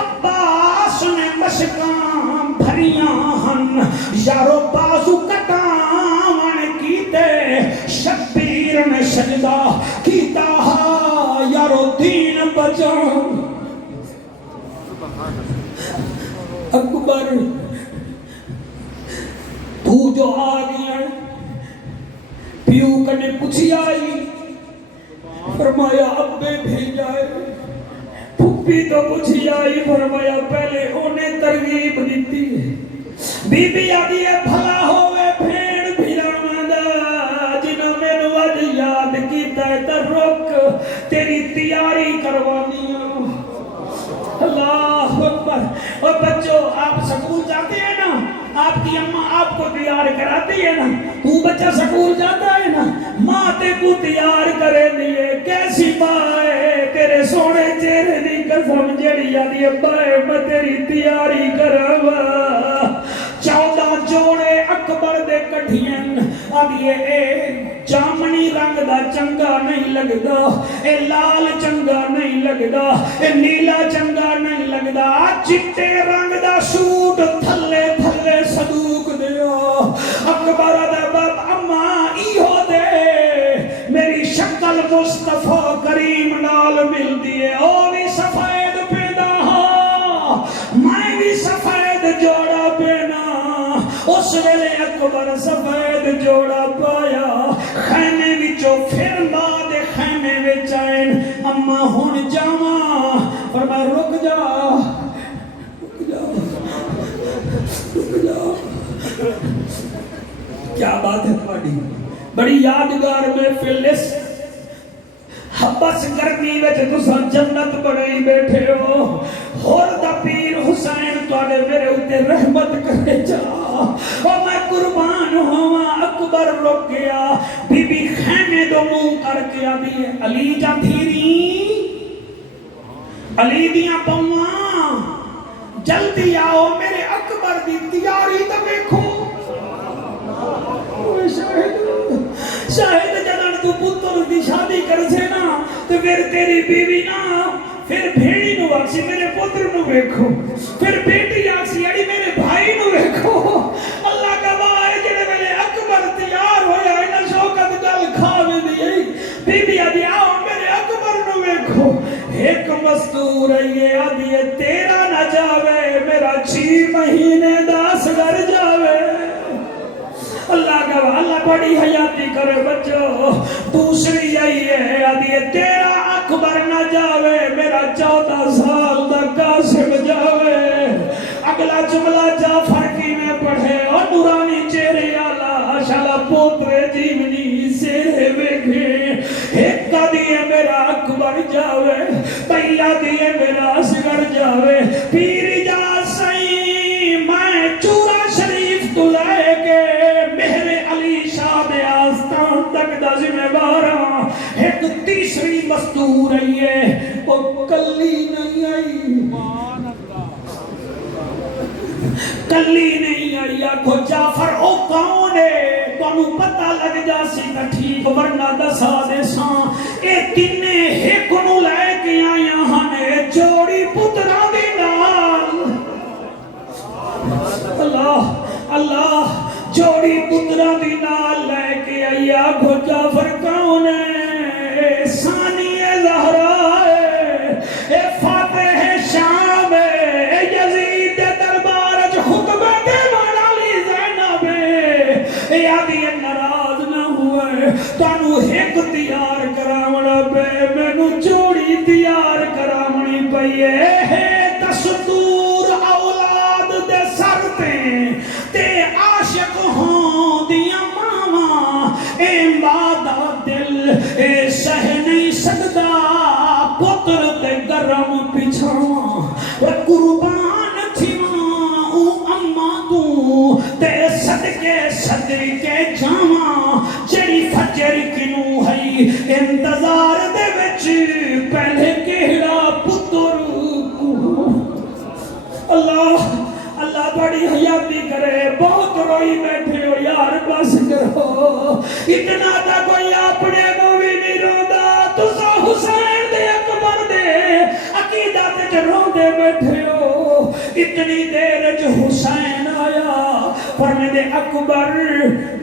عباس نے مشکاں بھریاں ہن یارو بازو کٹاون کیتے شبیر نے سجدہ کیتا یارو دین بچاؤ اکبر تو جو آ گیا پیو کنے پوچھی آئی فرمایا ابے بھیجا ہے پھپھی تو پوچھی آئی فرمایا پہلے انہیں ترغیب دیتی ہے بی بی آدھی ہے بھلا ہوئے بھیڑ بھیرامدہ جنہوں میں نواز یاد کیتا ہے تر رک تیری تیاری کروانی اللہ اکبر اور بچوں آپ سکول جاتے ہیں نا آپ کی اماں آپ کو تیار کراتی ہے نا تو بچہ سکول جاتا ہے نا ماں تے کو تیار کرے دیئے کیسی ماں ہے تیرے سونے چہرے دی قسم جڑی آدھی ابا ہے میں تیری تیاری کروا 14 جوڑے اکبر دے کٹھین آدھی اے جامنی رنگ دا چنگا نہیں لگدا اے لال چنگا نہیں لگدا اے نیلا چنگا نہیں لگدا چٹے رنگ دا سوٹ تھلے تھلے صدوق دیا اکبر دا باب اماں ایہو دے میری شکل مصطفیٰ کریم نال مل دیے او بھی سفید پیدا ہاں میں بھی سفید جوڑا پینا اس ویلے اکبر سفید جوڑا پایا خیمے وچوں پھر بعد خیمے وچ آئیں اماں ہن جاواں فرمایا رک جا کیا بات ہے تمہاری بڑی یادگار محفل اس بس گرمی وچ تساں جنت بنائی بیٹھے ہو ہور دا پیر حسین تواڈے میرے اوتے رحمت کرے جا او میں قربان ہوواں اکبر رک گیا بی بی کے آدھی ہے علی جا دھیری علی دیاں پواں جلدی آؤ میرے اکبر دی تیاری تو دیکھو شاہد جنن تو پتر دی شادی کر سے نا تو پھر تیری بیوی نا پھر بھیڑی نو آکسی میرے پتر نو بیکھو پھر بیٹی آکسی اڑی میرے بھائی نو بیکھو اللہ کا بھائی جنہیں میرے اکبر تیار ہویا ہے شوکت گل کھا میں دی بی بی آدھی آؤ میرے اکبر نو بیکھو ایک مستور ہے آدھی تیرا نہ جاوے میرا 6 مہینے داس گر جاوے اللہ کا اللہ بڑی حیاتی کرے بچو دوسری یہی ہے آدھی تیرا اکبر نہ جاوے میرا 14 سال دا قاسم جاوے اگلا جملہ جعفر کی میں پڑھے اور نورانی چہرے آلہ شالا پوترے جیونی سے بیکھے ایک کا دیئے میرا اکبر جاوے پہلا دیئے میرا اصغر جاوے پیر جا سئی میں چورا شریف تو لائے گے میرے علی شاہ دے آستان تک دا ذمہ بارا ایک تیسری مستور ہے وہ کلی نہیں آئی کلی نہیں آئی آکھو جعفر او کون ہے تانوں پتہ لگ جاسی تا ٹھیک ورنہ دسا دے ساں اے تینے ایک نو لے کے آیا ہنے جوڑی پترا دی نال اللہ اللہ جوڑی پترا دی نال لے کے آیا آکھو جعفر کون ہے ثانی زہرا ہے اے فاتح شام ہے اے یزید دربار خطبہ دے والی زینب اے آدھی ناراض نہ ہوئے تانو ایک تیار کراونا پے مینوں جوڑی تیار کراونی پئی ہے دستور اولاد دے سر تے عاشق ہوں دیاں ماواں اے مادہ دل اے سہ نہیں سکدا پتر تے گرم پچھاواں اے قربان تھیواں او اماں تو تے صدقے جاواں جڑی فجر کنوں ہے انتظار دے وچ پہلے کیڑا پتر کو اللہ اللہ بڑی حیاتی کرے بہت روئی بیٹھے ہو یار بس کرو اتنا تا کوئی اپنے کو بھی نہیں روندا تسا حسین دے اکبر دے عقیدت چ روندے بیٹھے ہو اتنی دیر چ حسین آیا فرمائے اکبر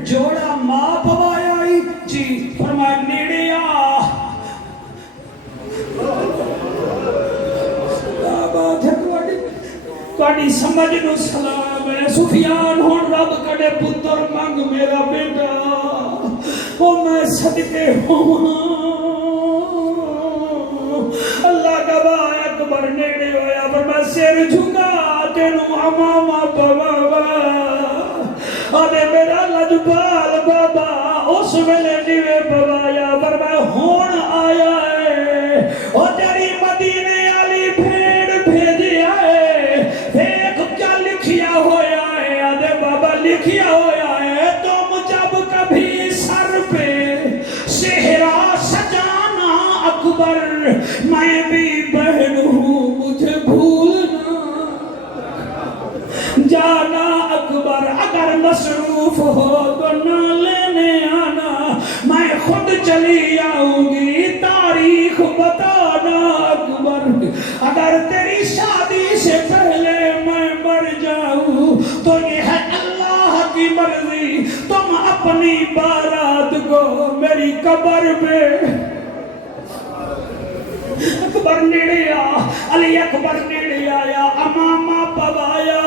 جوڑا ماں پوایا جی فرمائے نیڑے آ کاڑی سمجھ نو سلام ہے سفیان ہون رب کڑے پتر مانگ میرا بیٹا او میں صدقے ہوں اللہ کا بھائی اکبر نیڑے ہویا پر میں سر جھکا تینوں امامہ بابا آدھے میرا لجبال بابا اس ویلے نیوے بابایا پر میں ہون آیا ہے اور تیری مدینے علی بھیڑ بھیجی آئے ایک کیا لکھیا ہویا ہے آدھے بابا لکھیا ہویا ہے تم جب کبھی سر پہ صحرا سجانا اکبر میں بھی بہن ہوں مجھے بھولنا جانا اکبر اگر مصروف ہو تو نہ لینے آنا میں خود چلی آؤں گی تاریخ بتانا اکبر اگر تیری شادی سے پہلے میں مر جاؤں تو یہ ہے اللہ کی مرضی تم اپنی بارات کو میری قبر پہ اکبر نیڑے علی اکبر نیڑے آیا امامہ پوایا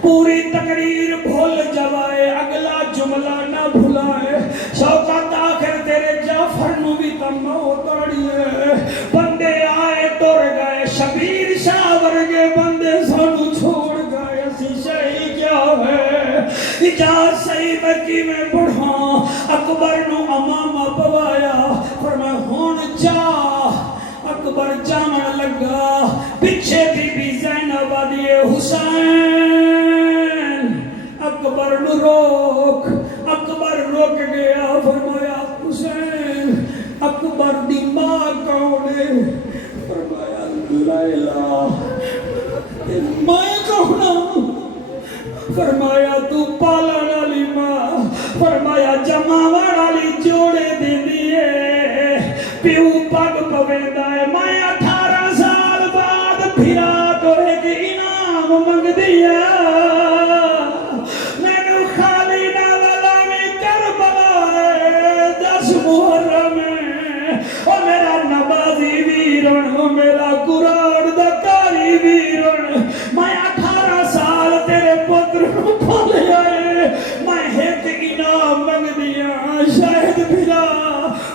پوری تقریر بھول جوائے اگلا جملہ نہ بھلائے شوقت آخر تیرے جعفر نو بھی تم اتاڑی ہے بندے آئے تر گئے شبیر شاہ ورگے بندے سانو چھوڑ گئے اسی شہی کیا ہے اجاز صحیح بکی میں پڑھاں اکبر نو امامہ پوایا فرمائے ہون جا اکبر جامن لگا پیچھے بی بی زینب آدھیے حسین فرمایا تو پالن والی ماں، فرمایا جماون والی جوڑے دیندی ہے، پیو پگ پویندا ہے، میں 18 سال بعد پھرا تو ایک انعام منگدی ہے، مینوں خالی نہ لاویں کربلا ہے 10 محرم ہے، او میرا نمازی ویرن، او میرا قرآن دا قاری ویرن، میں 18 سال تیرے پتر پالیا ہے، میں ایک انعام منگدیاں، شاید بھلا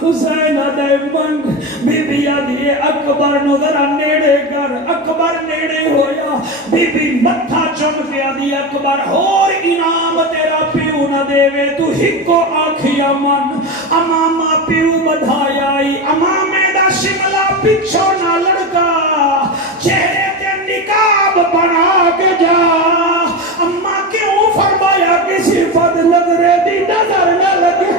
حسین دے منگ بی بی آدھی اکبر نو ذرا نیڑے کر، اکبر نیڑے ہویا، بی بی متھا چم کے آدھی اکبر اور انعام تیرا پیو نہ دے وے، تو ہکو آکھیا من، اماما پیو بدھایا آئی، امامے دا شملہ پچھو نہ لڑکا، چہرے تے نقاب بنا کے جا، اماں کیوں فرمایا کسی بد نظرے دی نظر نہ لگے،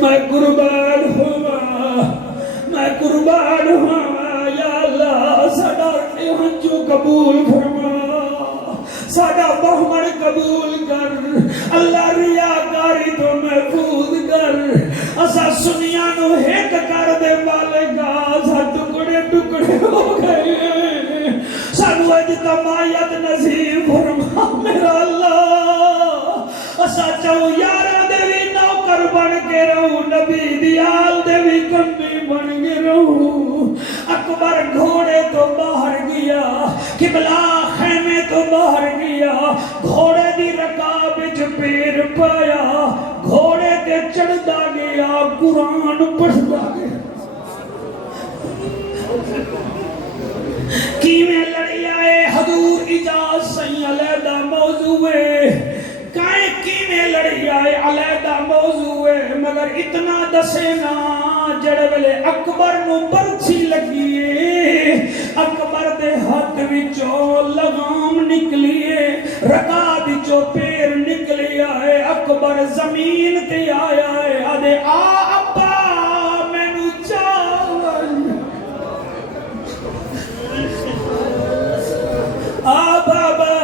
میں قربان ہوا، میں قربان ہوا، یا اللہ ساڈا ہنجو قبول فرما، ساڈا بہمن قبول کر، اللہ ریاکاری تو محفوظ کر، اسا سنیا نو ایک کر دے مالکا، اسا ٹکڑے ٹکڑے ہو گئے، سانو اجتماعیت نصیب فرما میرا اللہ، اسا چاہو یارہ دے بھی نوکر بن کے رہو، نبی دیال دے بھی کمی بن کے رہو، اکبر گھوڑے تو باہر گیا، قبلہ خیمے تو باہر گیا، گھوڑے دی رکاب وچ پیر پایا، گھوڑے تے چڑھدا گیا، قرآن پڑھدا گیا، کیویں لڑی آئے حضور اجاز سہی علیحدہ موضوع ہے، کائیں کیویں لڑی آئے علیحدہ موضوع ہے، مگر اتنا دسے نا جڑے ویلے اکبر نو برچھی لگیے، اکبر دے ہاتھ وچوں لگام نکلیے، رکاب وچوں پیر نکلی آئے، اکبر زمین تے آیا ہے، آدھے آ ابا مینوں چاول، آ بابا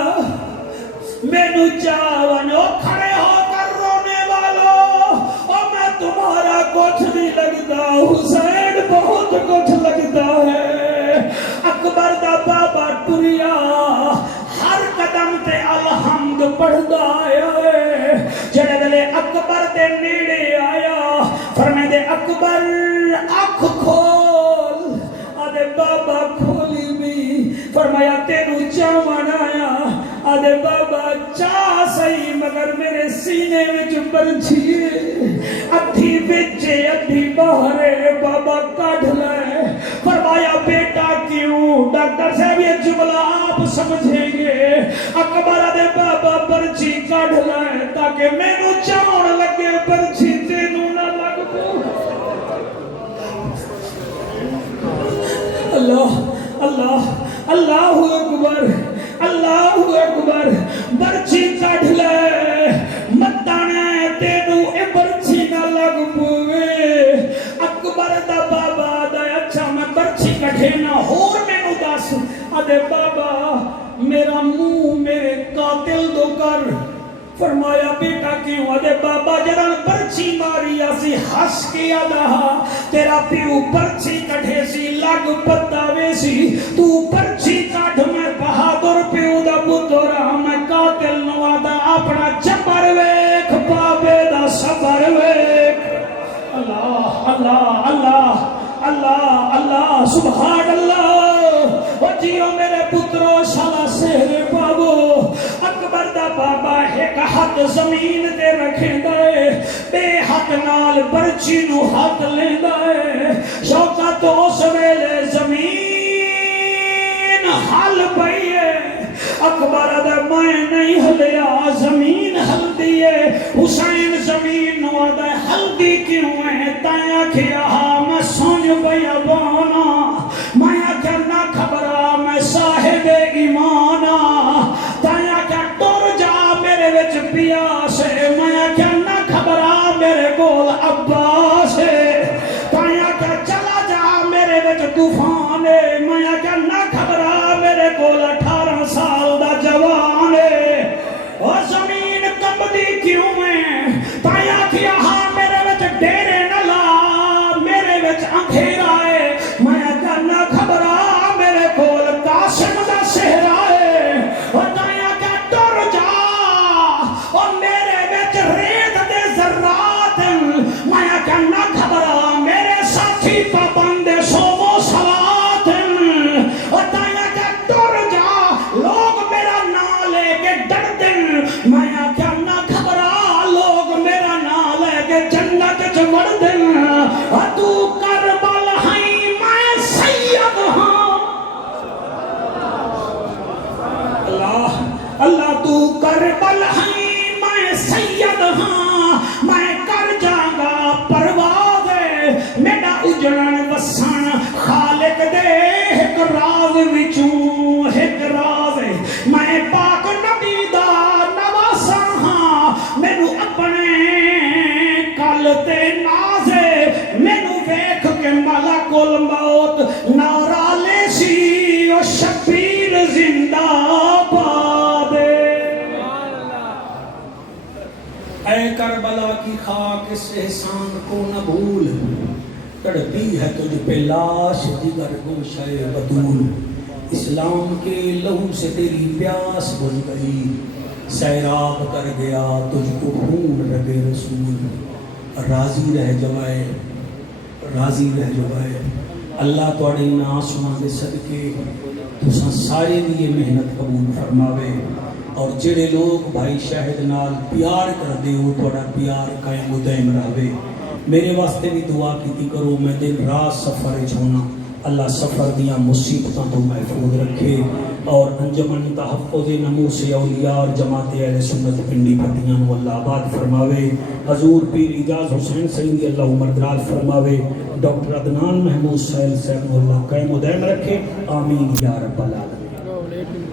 مینوں چاول، او کھڑے ہو کر رونے والوں، او میں تمہارا کچھ نہیں لگتا، حسین بہت کچھ لگتا ہے، اکبر دا بابا ٹریا، ہر قدم تے الحمد پڑھدا آیا ہے، جڑے ویلے اکبر دے نیڑے آیا، فرمائے دے اکبر اکھ کھول، آدھے بابا کھولی بھی، فرمایا تینوں چاون آیا، آدھے بابا چاہ صحیح مگر میرے سینے وچ برچھیے، ادھی وچے ادھی باہرے، بابا کاٹھ لائے، فرمایا بیٹا کیوں، ڈاکٹر صاحب یہ جملہ آپ سمجھیں گے، اکبر آدھے بابا برچھی کاٹھ لائے تاکہ مینوں چاون لگے، برچھی تینوں نہ لگ پو، اللہ اللہ اللہ اکبر، اللہ اکبر، برچھی کاٹھ لے، متانے تینوں اے برچھی نہ لگ پوے، اکبر دا بابا دا اچھا میں برچھی کٹھے نہ ہور میں نو دس، آدھے بابا میرا منہ میرے قاتل دو کر، فرمایا بیٹا کیوں، آدھے بابا جران پرچی ماری آسی ہس کے آدھا، تیرا پیو پرچی کٹھے سی لگ پتاوے سی، تو پرچی کٹ میں بہادر پیو دا پترا، میں قاتل نوادا اپنا جبر ویک بابے دا صبر ویک، اللہ اللہ اللہ اللہ اللہ سبحان اللہ، و جیو میرے پترو شالا سہرے بابو، اکبر دا بابا ایک ہاتھ زمین تے رکھیں دائے، بے ہاتھ نال برچی نو ہاتھ لیں دائے، شوقہ تو اس ویلے زمین حل پئیے، اکبر دا میں نہیں ہلیا، زمین ہل دیئے، حسین زمین نو آدھے ہل دی کیوں ہے، تائیاں کیا ہاں میں سونج بیا بانا، میں کیا نہ خبرا میں صاحب ایمانا، تائیاں کیا ٹور جا میرے وچ پیاسے، میں طوفان ہے میں کیا نہ گھبرا میرے کول 18 سال دا جوان ہے اور زمین کمبدی کیوں ہے تایا کیا ہاں میرے وچ ڈیرے نہ لا میرے وچ اندھیرا ہے میں کیا نہ گھبرا میرے کول قاسم دا صحرا ہے اور تایا کیا ڈر جا اور میرے وچ ریت دے ذرات میں کیا نہ گھبرا میرے ساتھی پابند سومو سوات اور تایا کیا ڈر جا لوگ میرا نام لے کے ڈرتے میں کیا نہ گھبرا لوگ میرا نام لے کے جنت چ وڑتے اور تو کربل ہیں میں سید ہاں اللہ اللہ تو کربل ہیں میں سید ہاں میں کر جاگا پرواز میرا اجڑن وسن خالق دے ایک راز وچوں ایک راز میں پاک نبی دا نواسا ہاں مینوں اپنے کل تے ناز مینوں ویکھ کے ملک الموت نعرہ لے سی او شبیر زندہ باد اے کربلا کی خاک اس احسان کو نہ بھول تڑپی ہے تجھ پہ لاش دیگر گوشہ بطول اسلام کے لہو سے تیری پیاس بجھ گئی سیراب کر گیا تجھ کو خون رگ رسول راضی رہ جوائے راضی رہ جوائے اللہ توڑے ناسماں دے صدقے تساں سارے دی یہ محنت قبول فرماوے اور جڑے لوگ بھائی شاہد نال پیار کر دے وہ توڑا پیار قائم و دائم رہوے میرے واسطے بھی دعا کیتی کرو میں دن رات سفر چھونا اللہ سفر دیاں مصیبتاں تو محفوظ رکھے اور انجمن تحفظ نمو سے اولیاء اور جماعت اہل سنت پنڈی پھٹیاں نو اللہ آباد فرماوے حضور پیر اجاز حسین سیدی اللہ عمر دراز فرماوے ڈاکٹر عدنان محمود سہیل صاحب اللہ قائم و دائم رکھے آمین یا رب العالمین